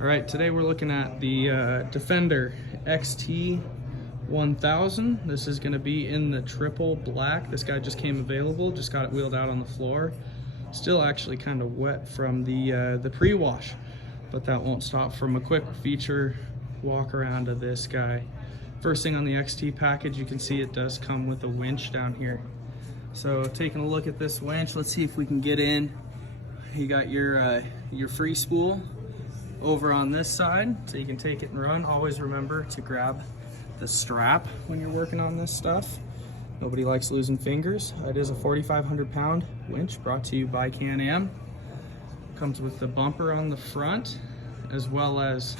All right, today we're looking at the Defender XT1000. This is going to be in the triple black. This guy just came available, just got it wheeled out on the floor. Still actually kind of wet from the pre-wash, but that won't stop from a quick feature walk around of this guy. First thing on the XT package, you can see it does come with a winch down here. So taking a look at this winch, let's see if we can get in. You got your free spool over on this side, so you can take it and run. Always remember to grab the strap when you're working on this stuff. Nobody likes losing fingers. It is a 4,500 pound winch brought to you by Can-Am. Comes with the bumper on the front, as well as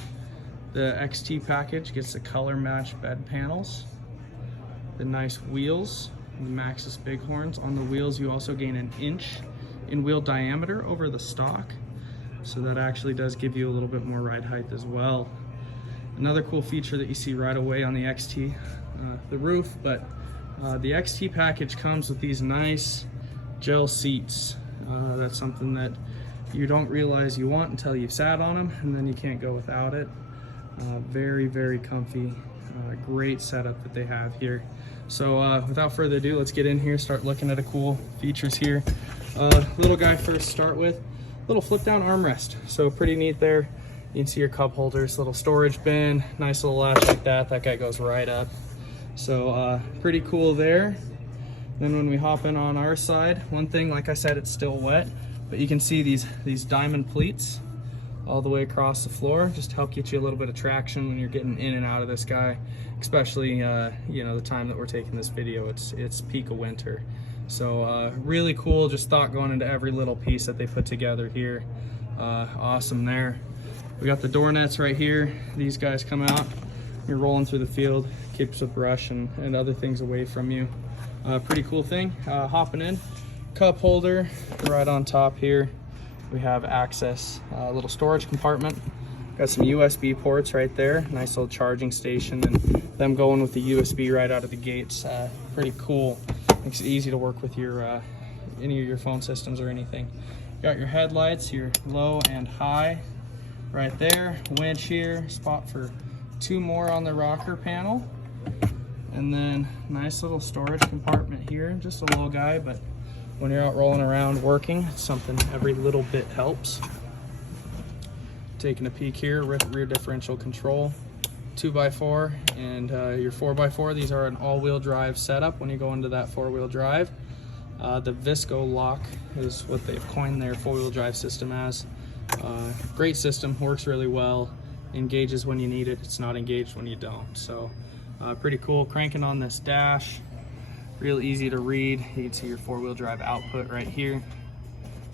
the XT package gets the color match bed panels, the nice wheels, the Maxxis Bighorns. On the wheels you also gain an inch in wheel diameter over the stock, so that actually does give you a little bit more ride height as well. Another cool feature that you see right away on the XT, the roof, but the XT package comes with these nice gel seats. That's something that you don't realize you want until you've sat on them, and then you can't go without it. Very, very comfy, great setup that they have here. So without further ado, let's get in here, start looking at the cool features here. Little guy first, start with little flip down armrest, so pretty neat there. You can see your cup holders, little storage bin, nice little latch like that. That guy goes right up, so pretty cool there. Then when we hop in on our side, one thing, like I said, it's still wet, but you can see these diamond pleats all the way across the floor, just to help get you a little bit of traction when you're getting in and out of this guy, especially you know, the time that we're taking this video, it's peak of winter. So really cool, just thought going into every little piece that they put together here. Awesome there. We got the door nets right here. These guys come out, you're rolling through the field, keeps the brush and other things away from you. Pretty cool thing. Hopping in, cup holder right on top here. We have access, little storage compartment. Got some USB ports right there, nice little charging station, and them going with the USB right out of the gates. Pretty cool. Makes it easy to work with your any of your phone systems or anything. Got your headlights, your low and high right there. Winch here, spot for 2 more on the rocker panel, and then nice little storage compartment here. Just a little guy, but when you're out rolling around working, it's something every little bit helps. Taking a peek here, rear differential control, 2x4 and your 4x4. These are an all-wheel drive setup when you go into that 4-wheel drive. The Visco lock is what they've coined their 4-wheel drive system as. Great system, works really well, engages when you need it, it's not engaged when you don't. So pretty cool. Cranking on this dash, real easy to read. You can see your 4-wheel drive output right here.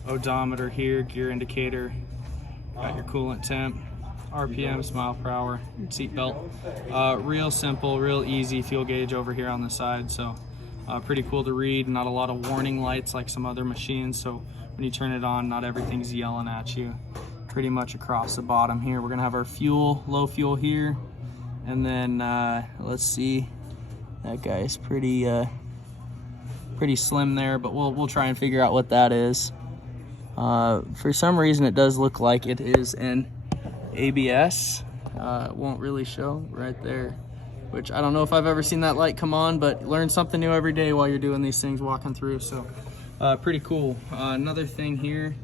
Odometer here, gear indicator, got your coolant temp, RPMs, mile per hour, seat belt. Real simple, real easy fuel gauge over here on the side. So pretty cool to read. Not a lot of warning lights like some other machines, so when you turn it on, not everything's yelling at you. Pretty much across the bottom here, we're gonna have our fuel, low fuel here, and then let's see, that guy's pretty slim there, but we'll try and figure out what that is. For some reason it does look like it is an ABS. It won't really show right there, which I don't know if I've ever seen that light come on, but learn something new every day while you're doing these things, walking through. So pretty cool. Another thing here,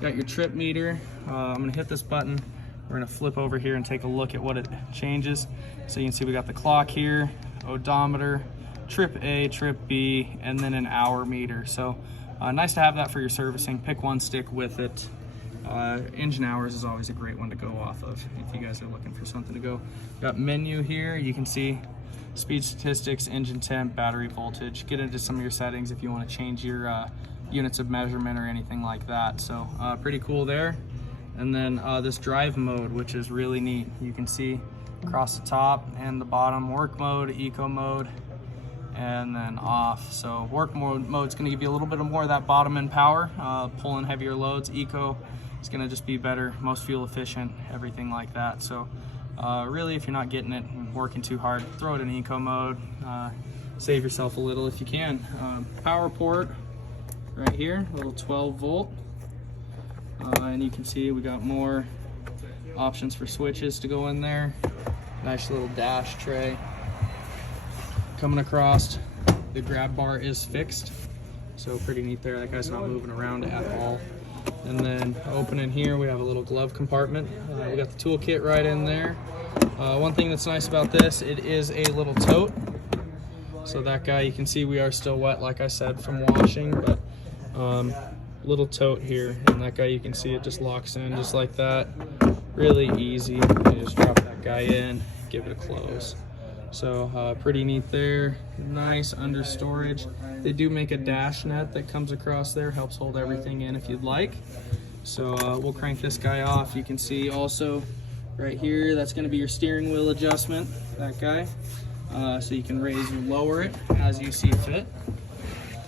got your trip meter. I'm gonna hit this button, we're gonna flip over here and take a look at what it changes. So you can see we got the clock here, odometer, trip A, trip B, and then an hour meter. So nice to have that for your servicing. Pick one, stick with it. Engine hours is always a great one to go off of if you guys are looking for something to go. Got menu here, you can see speed statistics, engine temp, battery voltage. Get into some of your settings if you want to change your units of measurement or anything like that. So pretty cool there. And then this drive mode, which is really neat. You can see across the top and the bottom, work mode, eco mode, and then off. So work mode's gonna give you a little bit more of that bottom end power, pulling heavier loads. Eco is gonna just be better, most fuel efficient, everything like that. So really, if you're not getting it and working too hard, throw it in eco mode, save yourself a little if you can. Power port right here, a little 12 volt. And you can see we got more options for switches to go in there. Nice little dash tray. Coming across, the grab bar is fixed, so pretty neat there. That guy's not moving around at all. And then opening here, we have a little glove compartment. We got the toolkit right in there. One thing that's nice about this, it is a little tote. So that guy, you can see we are still wet, like I said, from washing, but little tote here, and that guy, you can see it just locks in just like that. Really easy. You just drop that guy in, give it a close. So pretty neat there. Nice under storage. They do make a dash net that comes across there, helps hold everything in if you'd like. So we'll crank this guy off. You can see also right here, that's going to be your steering wheel adjustment, that guy. So you can raise or lower it as you see fit.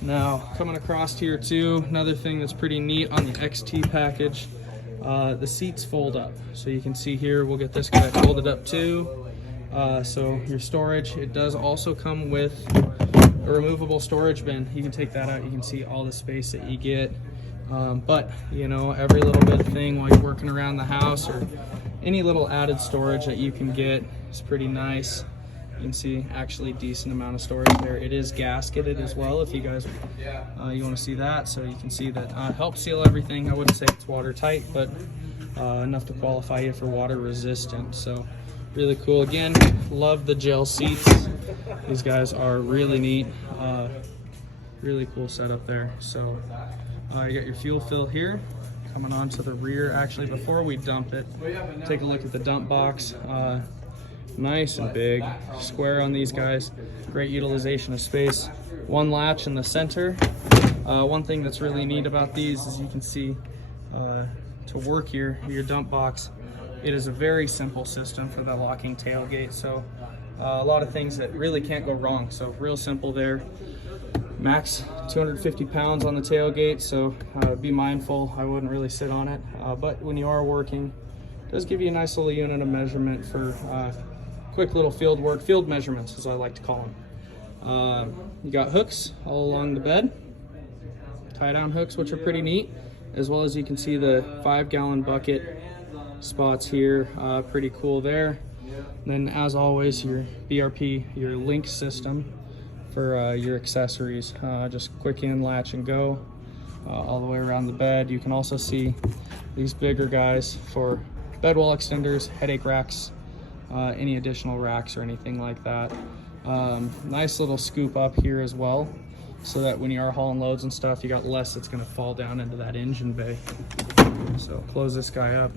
Now coming across here too, another thing that's pretty neat on the XT package, the seats fold up. So you can see here, we'll get this guy folded up too. So your storage, it does also come with a removable storage bin. You can take that out, you can see all the space that you get. But you know, every little bit of thing while you're working around the house, or any little added storage that you can get is pretty nice. You can see actually decent amount of storage there. It is gasketed as well, if you guys you want to see that. So you can see that helps seal everything. I wouldn't say it's watertight, but enough to qualify you for water resistant. So really cool. Again, love the gel seats. These guys are really neat. Really cool setup there. So you got your fuel fill here. Coming on to the rear, actually before we dump it, take a look at the dump box. Nice and big, square on these guys. Great utilization of space. One latch in the center. One thing that's really neat about these is you can see to work your dump box, it is a very simple system for the locking tailgate. So a lot of things that really can't go wrong. So real simple there. Max 250 pounds on the tailgate, so be mindful. I wouldn't really sit on it, but when you are working, it does give you a nice little unit of measurement for quick little field measurements, as I like to call them. You got hooks all along the bed, tie down hooks, which are pretty neat, as well as you can see the 5-gallon bucket spots here. Pretty cool there. And then as always, your BRP, your link system for your accessories. Just quick in, latch and go all the way around the bed. You can also see these bigger guys for bed wall extenders, headache racks, any additional racks or anything like that. Nice little scoop up here as well, so that when you are hauling loads and stuff, you got less that's going to fall down into that engine bay. So close this guy up.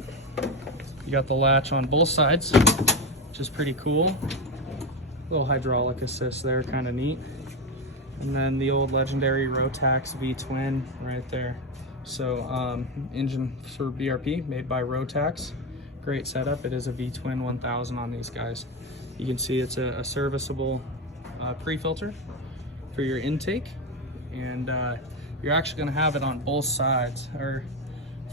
You got the latch on both sides, which is pretty cool. Little hydraulic assist there, kind of neat. And then the old legendary Rotax V-twin right there. So engine for BRP made by Rotax. Great setup. It is a V-twin 1000 on these guys. You can see it's a serviceable pre-filter for your intake, and you're actually going to have it on both sides, or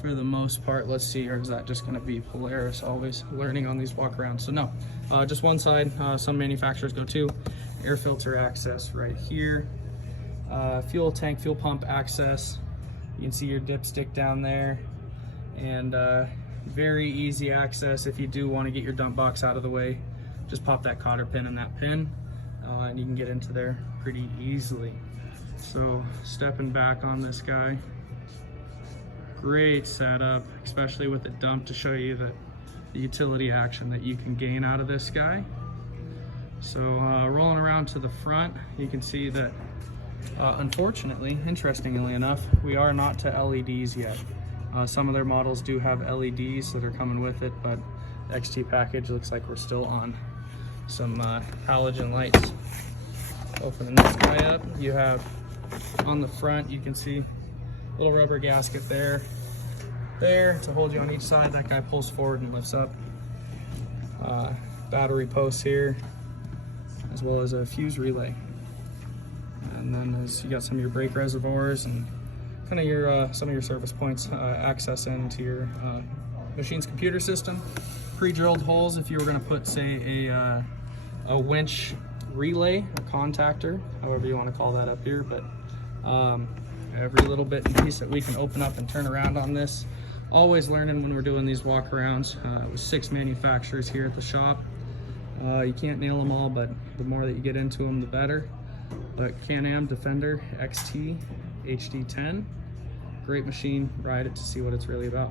for the most part. Let's see, or is that just going to be Polaris? Always learning on these walkarounds. So no, just one side. Some manufacturers go two. Air filter access right here. Fuel tank, fuel pump access. You can see your dipstick down there, and very easy access if you do want to get your dump box out of the way. Just pop that cotter pin in that pin, and you can get into there pretty easily. So stepping back on this guy, great setup, especially with the dump, to show you the utility action that you can gain out of this guy. So rolling around to the front, you can see that unfortunately, interestingly enough, we are not to LEDs yet. Some of their models do have LEDs that are coming with it, but the XT package looks like we're still on some halogen lights. Opening this guy up, you have on the front, you can see a little rubber gasket there to hold you on each side. That guy pulls forward and lifts up. Battery posts here, as well as a fuse relay. And then as you got some of your brake reservoirs and kind of your some of your service points, access into your machine's computer system. Pre-drilled holes if you were going to put, say, a winch relay, a contactor, however you want to call that up here. But every little bit and piece that we can open up and turn around on this, always learning when we're doing these walkarounds. With 6 manufacturers here at the shop. You can't nail them all, but the more that you get into them, the better. But Can-Am Defender XT HD10, great machine. Ride it to see what it's really about.